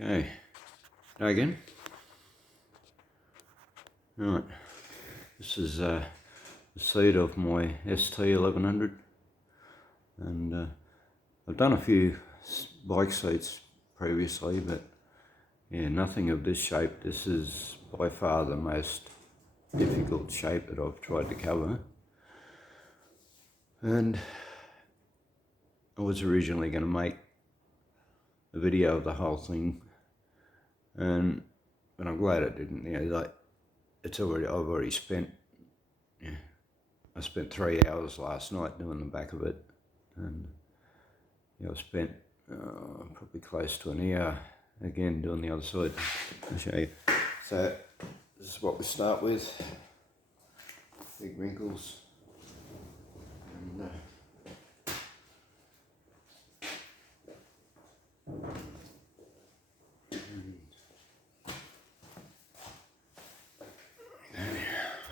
Okay, go again. Right, this is the seat of my ST1100, and I've done a few bike seats previously, but yeah, nothing of this shape. This is by far the most difficult shape that I've tried to cover, and I was originally going to make a video of the whole thing, but I'm glad I didn't. You know, like I've already spent, I spent 3 hours last night doing the back of it, and I've spent probably close to an hour again doing the other side. I'll show you. So this is what we start with. Big wrinkles. And,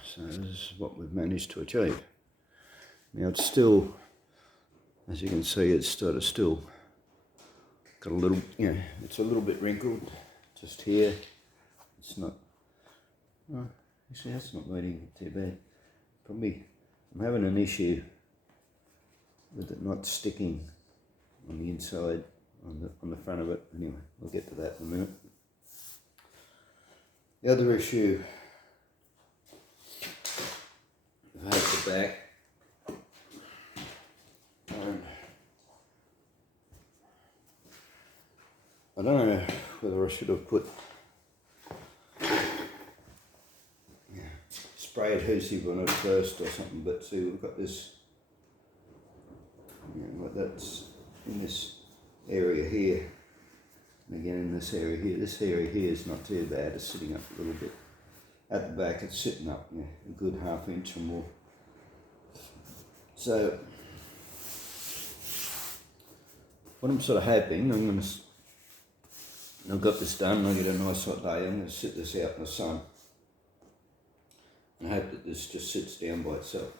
so this is what we've managed to achieve. Now it's still, as you can see, it's still got a little, it's a little bit wrinkled just here. It's not, actually that's not leading too bad. Probably, I'm having an issue with it not sticking on the inside, on the front of it. Anyway, we'll get to that in a minute. The other issue I've had at the back, I don't know whether I should have put spray adhesive on it first or something, but see, we've got this, like that's in this area here, and again in this area here. This area here is not too bad, it's sitting up a little bit. At the back it's sitting up a good ½ inch or more. So what I'm sort of hoping, I've got this done, I'll get a nice hot day, I'm going to sit this out in the sun and hope that this just sits down by itself.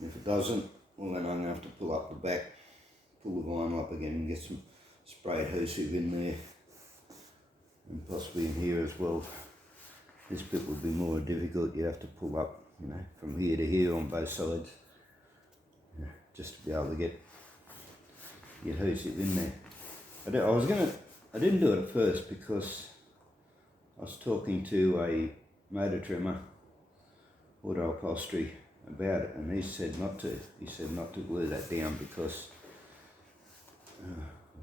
And if it doesn't, well then I'm going to have to pull up the back, pull the vinyl up again and get some spray adhesive in there, and possibly in here as well. This bit would be more difficult. You have to pull up, from here to here on both sides, just to be able to get the adhesive in there. I didn't do it at first because I was talking to a motor trimmer, auto upholstery, about it, and he said not to. He said not to glue that down because I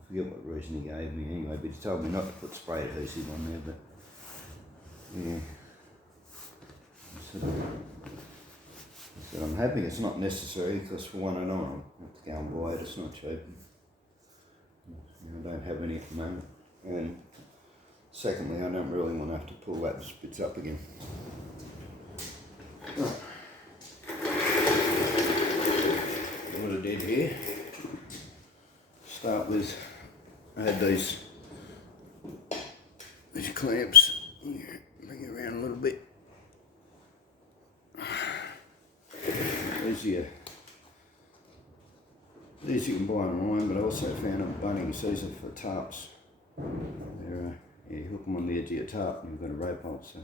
forget what reason he gave me anyway, but he told me not to put spray adhesive on there. But yeah, so I'm hoping it's not necessary, because for one, I don't want to have to go and buy it. It's not cheap. I don't have any at the moment, and secondly, I don't really want to have to pull that bits up again. Right. What I did here, start with, I had these clamps. Bring it around a little bit. These you can buy online, but I also found them at Bunnings. These are for tarps. They're, you hook them on the edge of your tarp and you've got a rope hold. So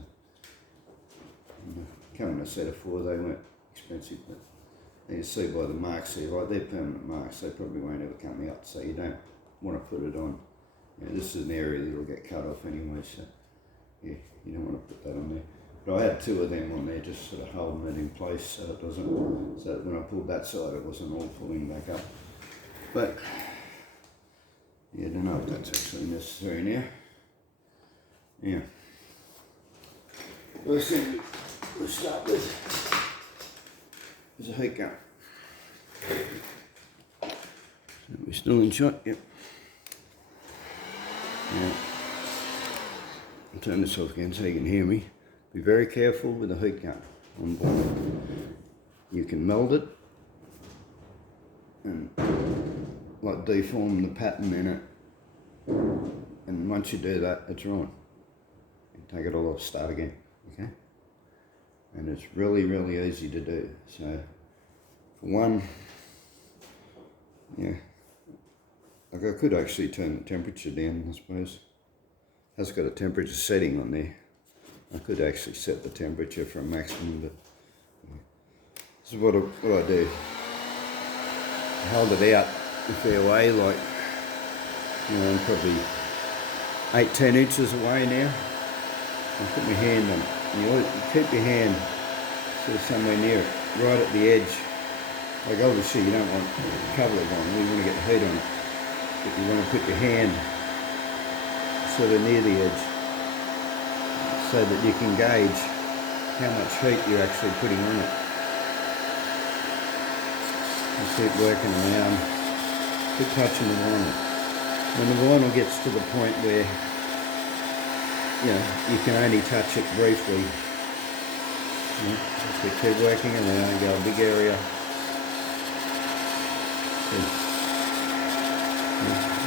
come in a set of 4. They weren't expensive, but you can see by the marks here, like they're permanent marks. They probably won't ever come out, so you don't want to put it on. This is an area that will get cut off anyway, so yeah, you don't want to put that on there. But I had 2 of them on there, just sort of holding it in place so it doesn't, so that when I pulled that side it wasn't all pulling back up. But yeah, I don't know if that's actually necessary now. Yeah. First thing we'll start with is a heat gun. So we're still in shot, yep. Now, I'll turn this off again so you can hear me. Be very careful with the heat gun on board. You can meld it and like deform the pattern in it, and once you do that, it's ruined. You take it all off, start again, okay? And it's really, really easy to do. So, for one, yeah, like I could actually turn the temperature down, I suppose. has got a temperature setting on there. I could actually set the temperature for a maximum, but this is what I do. I hold it out a fair way, like, you know, I'm probably 8-10 inches away now. I put my hand on it. You keep your hand sort of somewhere near it, right at the edge. Like obviously you don't want to cover it on, you want to get the heat on it. But you want to put your hand sort of near the edge so that you can gauge how much heat you're actually putting on it. You keep working around, keep touching the vinyl. When the vinyl gets to the point where, you know, you can only touch it briefly, you know, just keep working around, go a big area.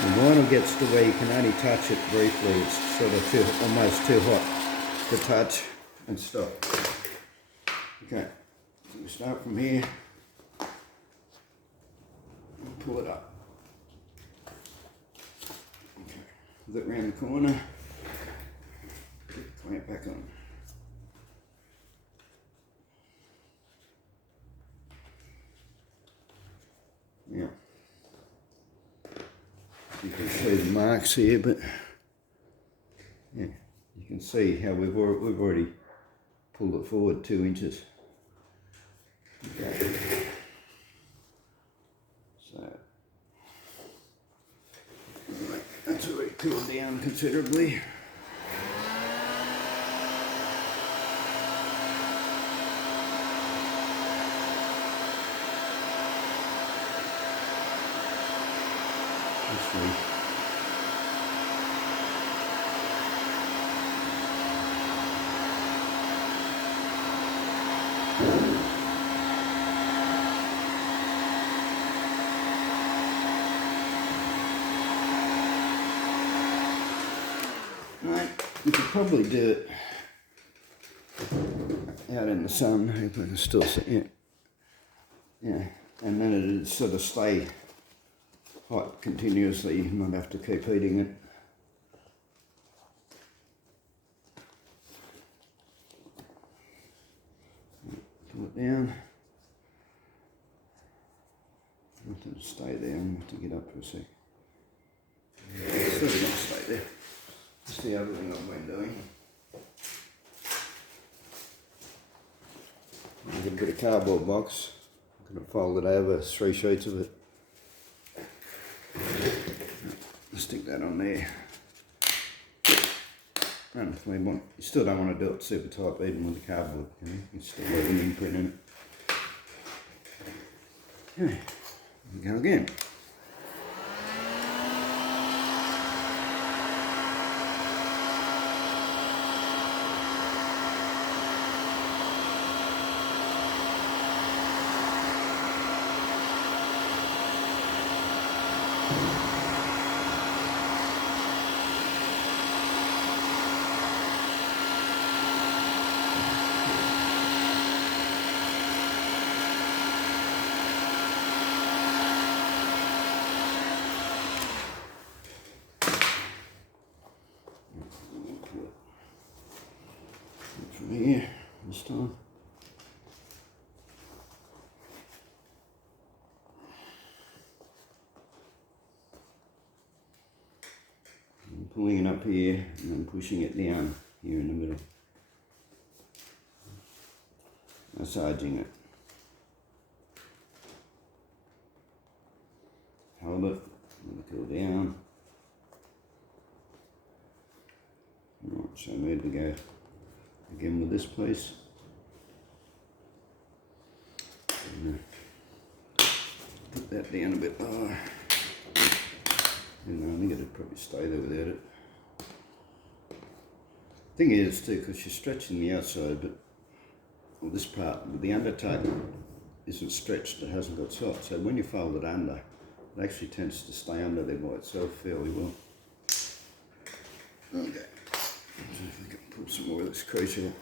The vinyl gets to where you can only touch it briefly. It's sort of almost too hot to touch, and stop. Okay, so we start from here and pull it up. Okay, put it around the corner, put the clamp back on. Yeah. You can see the marks here, but yeah, you can see how we've already pulled it forward 2 inches. Okay. So right, that's already cooled down considerably. Actually, right, you could probably do it out in the sun. I hope I can still see it. Yeah, and then it'd sort of stay hot continuously. You might have to keep heating it. Pull it down. Let it stay there. I'm going to have to get up for a sec. It's still going to stay there. That's the other thing I've been doing. I've got a bit of cardboard box. I'm going to fold it over, 3 sheets of it. Stick that on there. And if we want, you still don't want to do it super tight even with the cardboard. You know? You still have an imprint in it. Okay, here we go again. From here this time. I'm pulling it up here and then pushing it down here in the middle. Massaging it. Hold it, let it cool down. Right, so I'm ready to go again with this piece. And, put that down a bit lower. And I think it'd probably stay there without it. Thing is too, because you're stretching the outside, but well, this part, the undertuck isn't stretched, it hasn't got tight. So when you fold it under, it actually tends to stay under there by itself fairly well. Okay, so if I can pull some more of this crease out.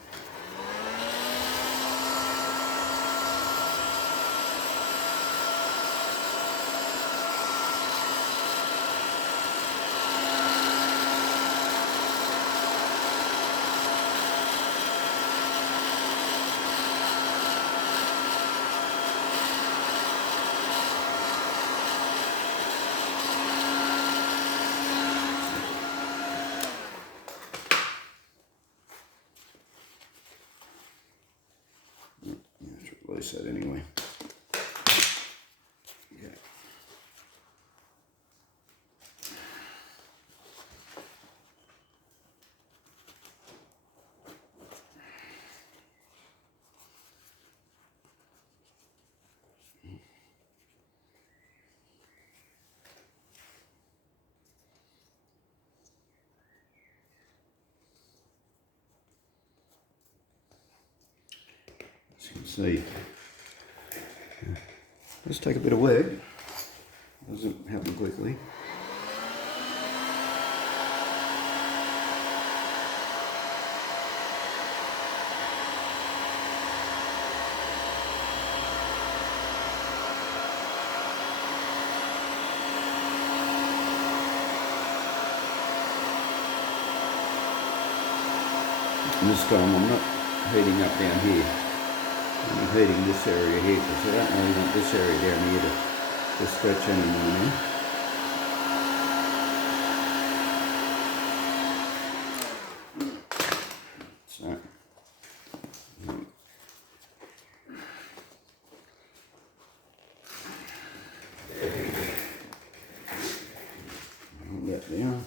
guess that anyway. Yeah. As you can see, let's take a bit of work. Doesn't happen quickly. And this time I'm not heating up down here. I'm heating this area here because I don't really want this area down here to stretch anymore now. So, that down.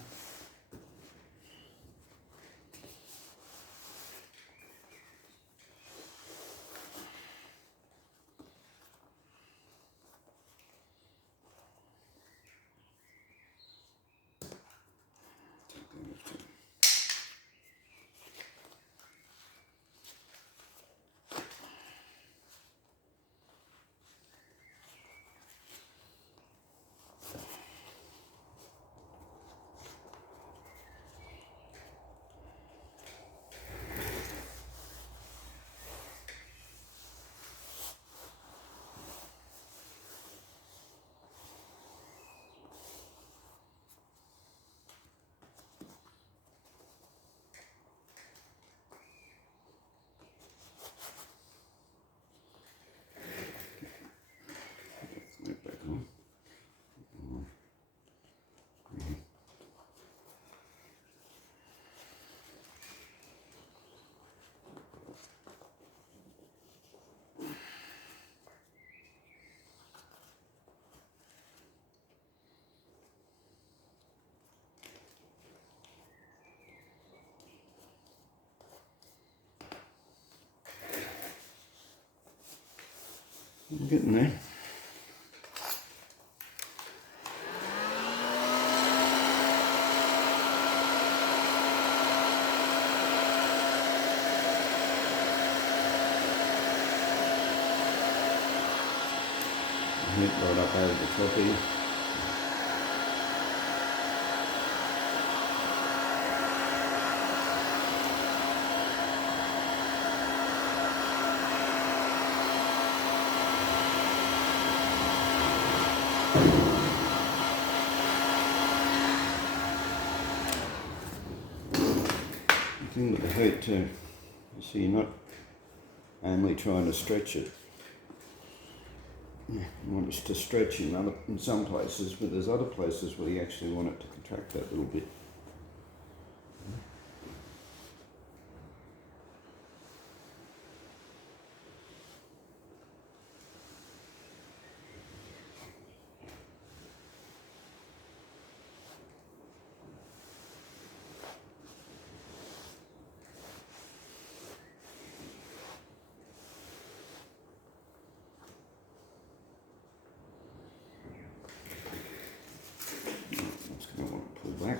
Back on. I'm getting there. Hit right up over the top here. The thing with the heat too, you see you're not only trying to stretch it. You want it to stretch in some places, but there's other places where you actually want it to contract that little bit. That's going to want to pull back.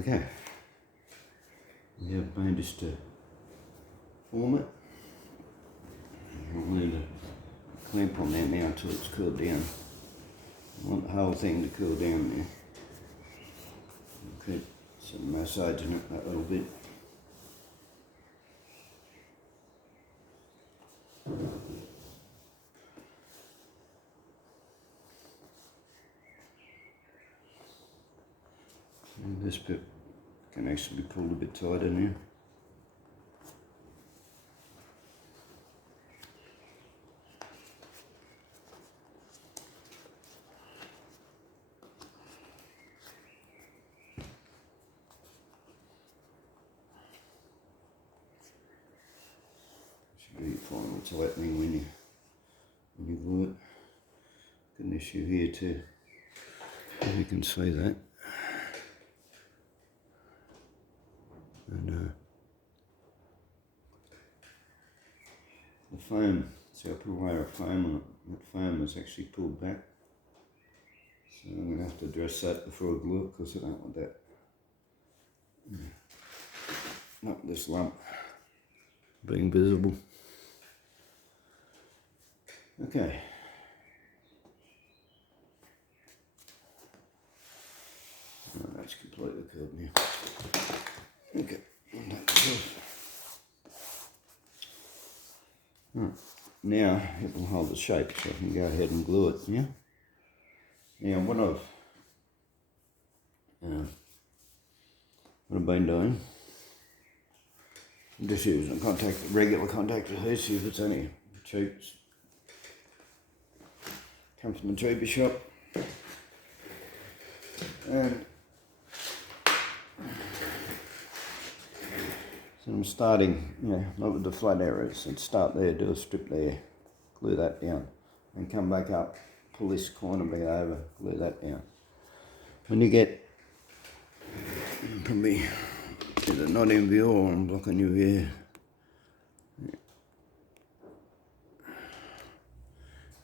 Okay, now bone just to form it. I'll need a clamp on that now until it's cooled down. I want the whole thing to cool down there. Okay, some massaging it that little bit. And this bit can actually be pulled a bit tighter now. finally tightening when you glue it. Got an issue here too. You can see that. And the foam, see I put a layer of foam on it. That foam is actually pulled back. So I'm going to have to address that before I glue it because I don't want that. Not this lump being visible. Okay. Oh, that's completely curled now. Okay. Right. Now it will hold the shape, so I can go ahead and glue it. Yeah. Now what I've been doing, I'm just using regular contact adhesive. It's only cheap. Comes from the cheaper shop. And so I'm starting, not with the flat areas. I'd start there, do a strip there, glue that down, and come back up, pull this corner bit over, glue that down. When you get probably either not in view or I'm blocking your view.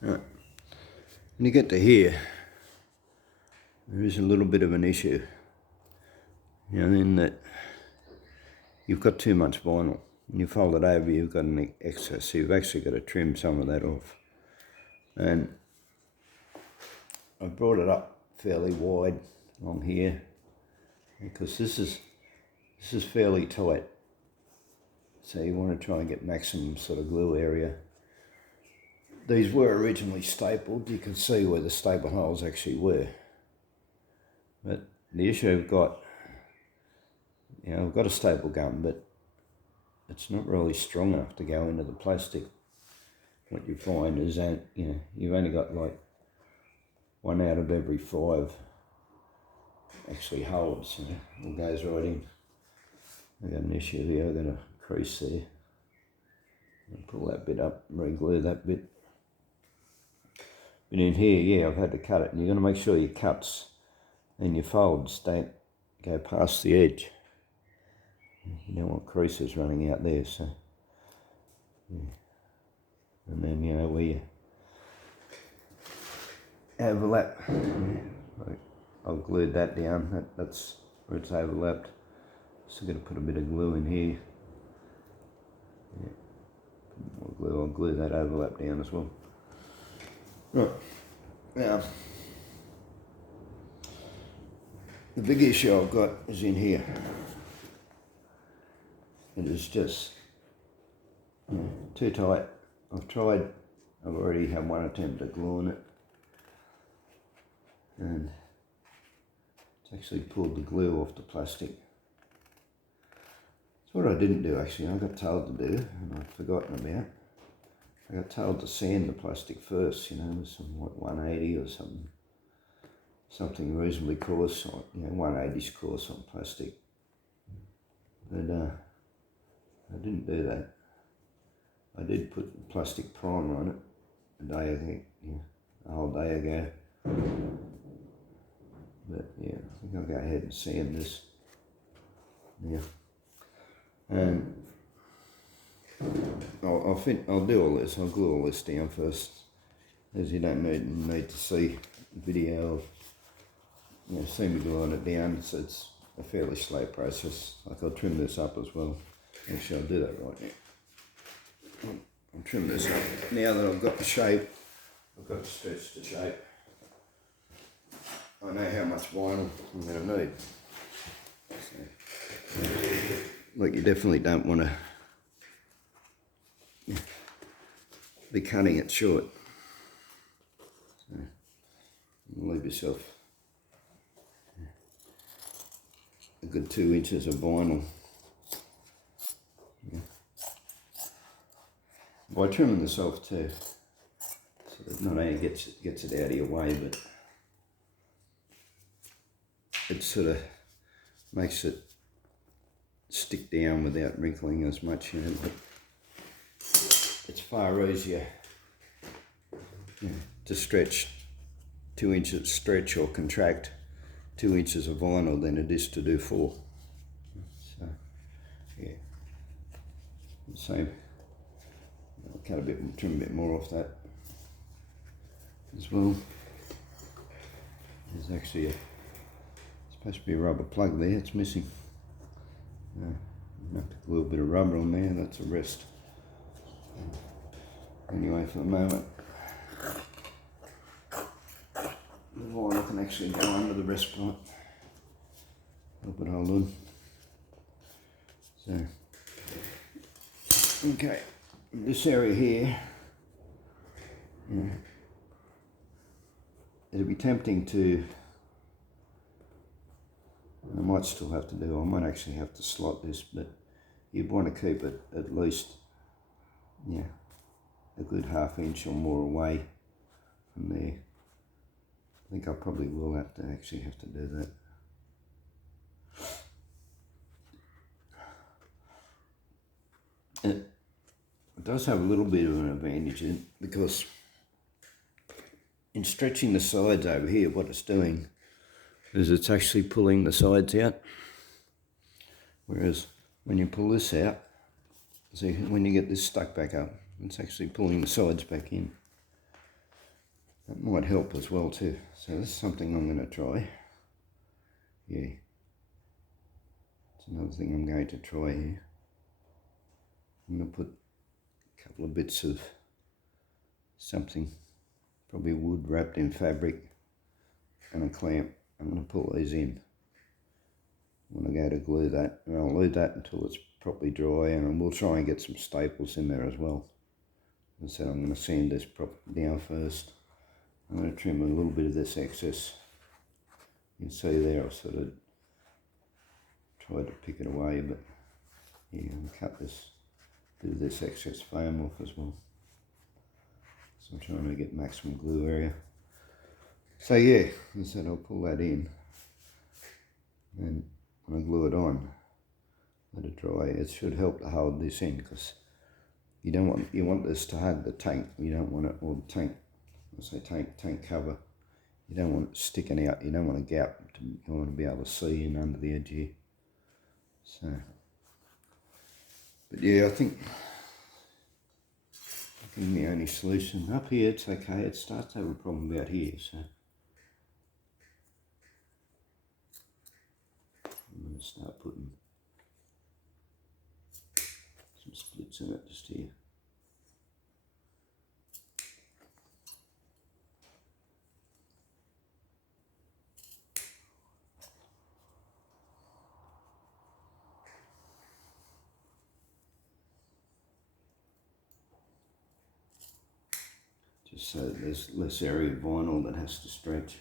Right. When you get to here, there is a little bit of an issue. In that you've got too much vinyl. When you fold it over, you've got an excess. So you've actually got to trim some of that off. And I've brought it up fairly wide along here because this is fairly tight. So you want to try and get maximum sort of glue area. These were originally stapled. You can see where the staple holes actually were. But the issue I've got, I've got a staple gun, but it's not really strong enough to go into the plastic. What you find is that, you've only got like 1 out of every 5 actually holds, it goes right in. I've got an issue here, I've got a crease there. I'll pull that bit up, re-glue that bit. But in here, I've had to cut it, and you're going to make sure your cuts and your folds don't go past the edge. You don't want creases running out there, so. Yeah. And then, where you overlap, I've glued that down, that's where it's overlapped. So I'm going to put a bit of glue in here. I'll glue that overlap down as well. Right, now, the big issue I've got is in here. It is just too tight. I've already had one attempt at gluing it, and it's actually pulled the glue off the plastic. It's what I didn't do actually, I got told to do, and I'd forgotten about. I got told to sand the plastic first, with some 180 or something reasonably coarse, 180's coarse on plastic. But I didn't do that. I did put plastic primer on it a whole day ago. But I think I'll go ahead and sand this. And I'll do all this. I'll glue all this down first, as you don't need to see a video of see me gluing it down. So it's a fairly slow process. I'll trim this up as well. Actually, I'll do that right now. I'll trim this up. Now that I've got the shape, I've got to stretch the shape. I know how much vinyl I'm going to need. So, look, you definitely don't want to be cutting it short. So, leave yourself a good 2 inches of vinyl. By trimming this off too, so that not only gets it out of your way, but it sort of makes it stick down without wrinkling as much, but it's far easier to stretch 2 inches, stretch or contract 2 inches of vinyl than it is to do 4. So yeah, same. I'll cut a bit, trim a bit more off that as well. There's actually supposed to be a rubber plug there, it's missing. Have to glue a bit of rubber on there, that's a rest. Anyway, for the moment, the vinyl can actually go under the rest part. Help it hold on. So, okay, this area here, it'll be tempting to, I might still have to do, I might actually have to slot this, but you'd want to keep it at least, a good ½ inch or more away from there. I think I probably will have to do that. It does have a little bit of an advantage in it, because in stretching the sides over here, what it's doing is it's actually pulling the sides out. Whereas when you pull this out, see, when you get this stuck back up, it's actually pulling the sides back in. That might help as well too. So this is something I'm going to try. Yeah. It's another thing I'm going to try here. I'm going to put a couple of bits of something, probably wood wrapped in fabric, and a clamp. I'm going to pull these in when I go to glue that, and I'll leave that until it's properly dry, and we'll try and get some staples in there as well. As I said, I'm going to sand this down first. I'm going to trim a little bit of this excess. You can see there I've sort of tried to pick it away, but yeah, I'm cut this bit of this excess foam off as well. So I'm trying to get maximum glue area. So yeah, as I said, I'll pull that in, and when I glue it on, let it dry. It should help to hold this in, because you want this to hug the tank. You don't want it, or the tank, I say tank cover. You don't want it sticking out. You don't want a gap. You want to be able to see in under the edge here. So, but yeah, I think the only solution up here, it's okay. It starts to have a problem about here, so I'm going to start putting some splits in it just here. Just so that there's less area of vinyl that has to stretch.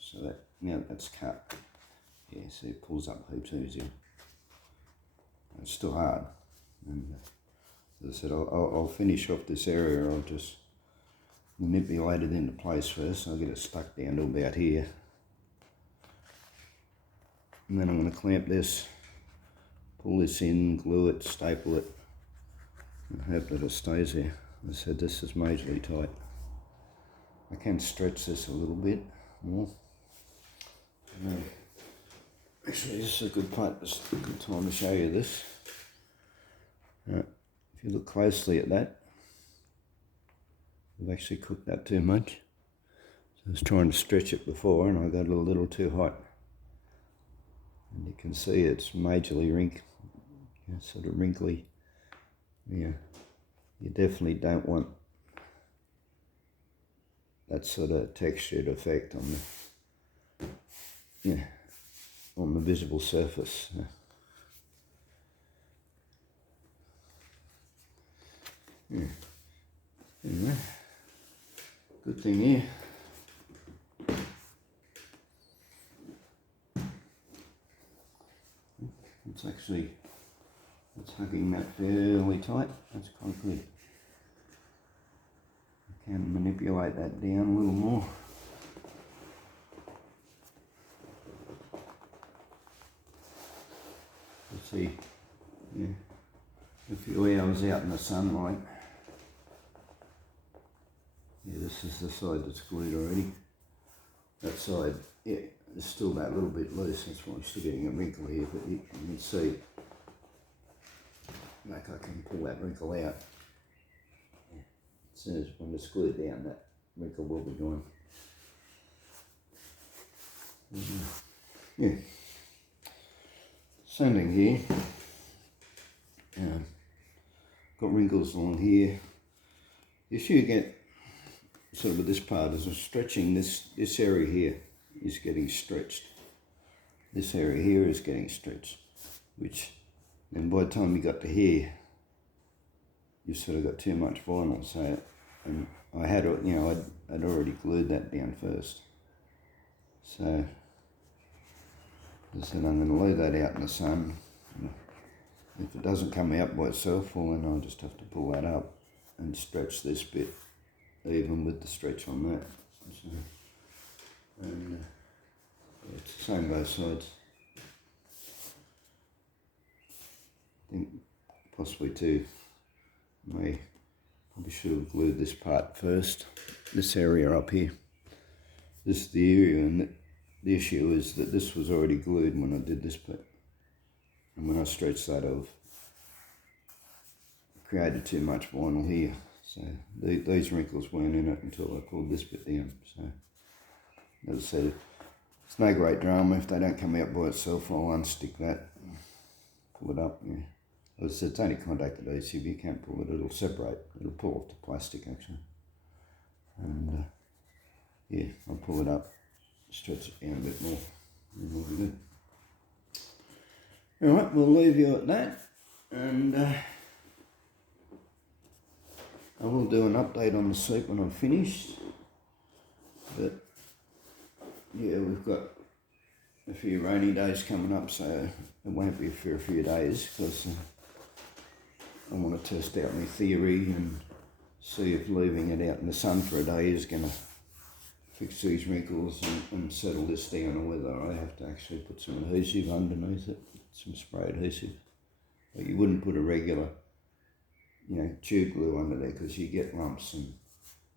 So that, that's cut. Yeah, so it pulls up heaps easier. It's still hard. And as I said, I'll finish off this area. I'll just manipulate it into place first. I'll get it stuck down to about here. And then I'm going to clamp this, pull this in, glue it, staple it, and hope that it stays there. As I said, this is majorly tight. I can stretch this a little bit more. Actually, this is a good part. This is a good time to show you this. If you look closely at that, I've actually cooked that too much. So I was trying to stretch it before, and I got it a little too hot. And you can see it's majorly sort of wrinkly. Yeah, you definitely don't want that sort of textured effect on the visible surface. Yeah. Anyway, good thing here. It's hugging that fairly tight. That's quite good. I can manipulate that down a little more. see, yeah, a few hours out in the sunlight. Yeah, this is the side that's glued already. That side, yeah, there's still that little bit loose, that's why I'm still getting a wrinkle here, but you can see, like I can pull that wrinkle out. As soon as when it's glued down, that wrinkle will be gone. Yeah, same thing here. Got wrinkles along here. The issue you get sort of with this part is I'm stretching this area here is getting stretched. This area here is getting stretched, which then by the time you got to here, you've sort of got too much vinyl. So, and I had, you know, I'd already glued that down first. So, I said I'm going to leave that out in the sun. If it doesn't come out by itself, well then I'll just have to pull that up and stretch this bit, even with the stretch on that. So, and it's the same both sides. I think possibly too, probably should have glued this part first, this area up here. This is the area, and the issue is that this was already glued when I did this bit. And when I stretched that off, I created too much vinyl here. So these wrinkles weren't in it until I pulled this bit down. So as I said, it's no great drama. If they don't come out by itself, I'll unstick that, pull it up. Yeah. As I said, it's only contact adhesive. You can't pull it, it'll separate. It'll pull off the plastic actually. And yeah, I'll pull it up, stretch it down a bit more, and we'll be good. Alright, we'll leave you at that, and I will do an update on the soup when I'm finished, but yeah, we've got a few rainy days coming up, so it won't be for a few days, because I want to test out my theory and see if leaving it out in the sun for a day is going to fix these wrinkles and settle this down, or whether I have to actually put some adhesive underneath it, some spray adhesive. But you wouldn't put a regular, you know, tube glue under there, because you get lumps and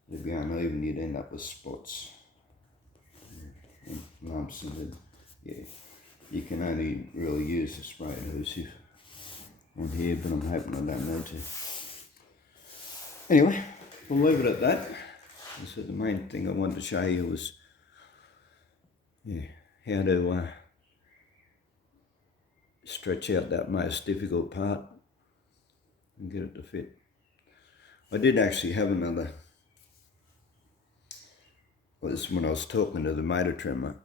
it'd be uneven. You'd end up with spots and lumps, and then, yeah, you can only really use the spray adhesive on here, but I'm hoping I don't need to. Anyway, we'll leave it at that. So the main thing I wanted to show you was, yeah, how to stretch out that most difficult part and get it to fit. I did actually have another, well, this is when I was talking to the motor trimmer.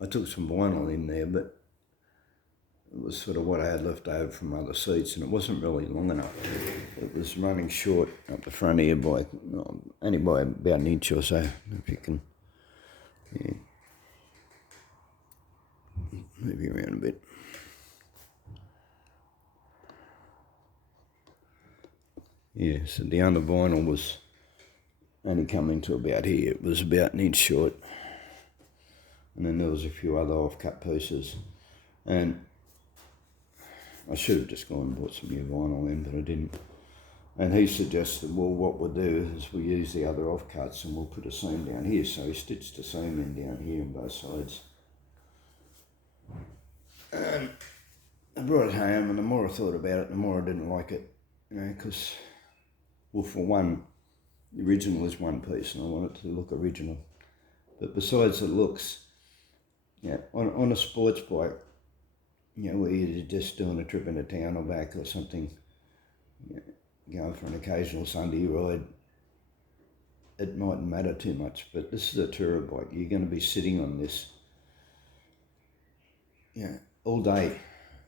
I took some vinyl in there, but it was sort of what I had left over from other seats, and it wasn't really long enough. It was running short up the front here by, only by about an inch or so, if you can, yeah, move you around a bit. Yeah, so the under vinyl was only coming to about here. It was about an inch short. And then there was a few other off-cut pieces. And I should have just gone and bought some new vinyl in, but I didn't. And he suggested, well, what we'll do is we'll use the other offcuts and we'll put a seam down here. So he stitched a seam in down here on both sides. And I brought it home, and the more I thought about it, the more I didn't like it. You know, because, well, for one, the original is one piece and I want it to look original. But besides the looks, yeah, on a sports bike, you know, where you're just doing a trip into town or back or something, you know, going for an occasional Sunday ride, it mightn't matter too much. But this is a tourer bike. You're going to be sitting on this, you know, all day,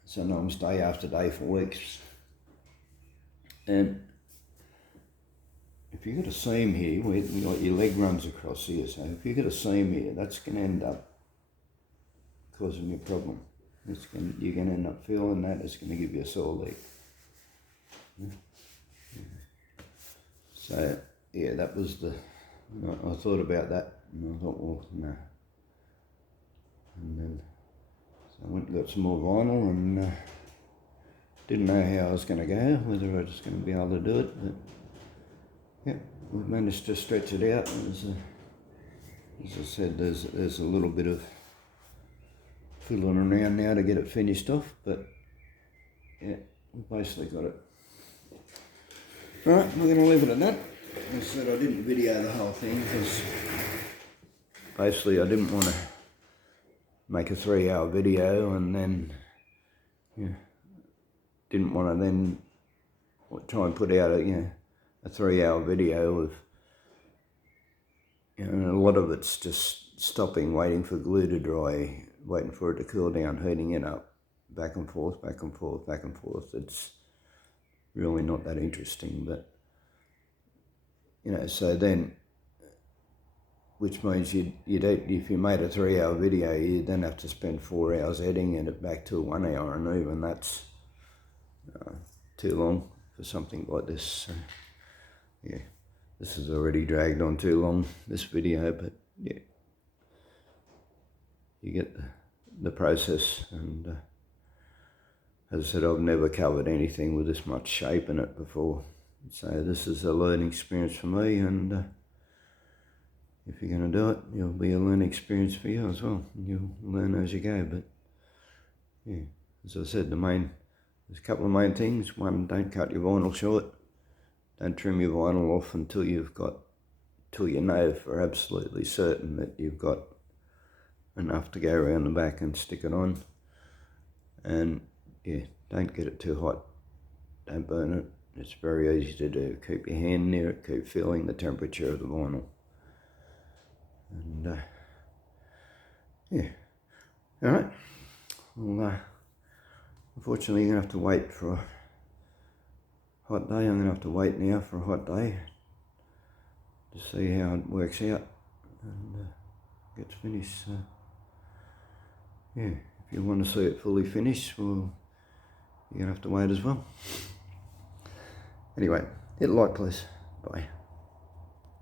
sometimes day after day for weeks. And if you've got a seam here, where your leg runs across here, so if you've got a seam here, that's going to end up causing you a problem. You're going to end up feeling that, it's going to give you a sore leg. So, yeah, that was I thought about that, and I thought, well, no. And then, so I went and got some more vinyl, and Didn't know how I was going to go, whether I was going to be able to do it, but yeah, we've managed to stretch it out. As I said, there's a little bit of fiddling around now to get it finished off, but yeah, we've basically got it. Right, we're going to leave it at that. As I said, I didn't video the whole thing because basically I didn't want to make a 3-hour video and then didn't want to then try and put out a 3-hour video of and a lot of it's just stopping, waiting for glue to dry, waiting for it to cool down, heating it up, back and forth, back and forth, back and forth. It's really not that interesting, but so then, which means if you made a 3-hour video, you then have to spend 4 hours editing it back to 1 hour, and even that's too long for something like this. So, yeah, this has already dragged on too long, this video, but yeah, you get the process. And as I said, I've never covered anything with this much shape in it before, so this is a learning experience for me, and if you're going to do it, it'll be a learning experience for you as well. You'll learn as you go. But yeah, as I said, there's a couple of main things. One, don't cut your vinyl short. Don't trim your vinyl off until you know for absolutely certain that you've got enough to go around the back and stick it on. And yeah, don't get it too hot. Don't burn it. It's very easy to do. Keep your hand near it. Keep feeling the temperature of the vinyl. And yeah, all right. Well, unfortunately, you're going to have to wait for a hot day. I'm going to have to wait now for a hot day to see how it works out and gets finished. So, yeah, if you want to see it fully finished, well, you're going to have to wait as well. Anyway, hit like, please. Bye.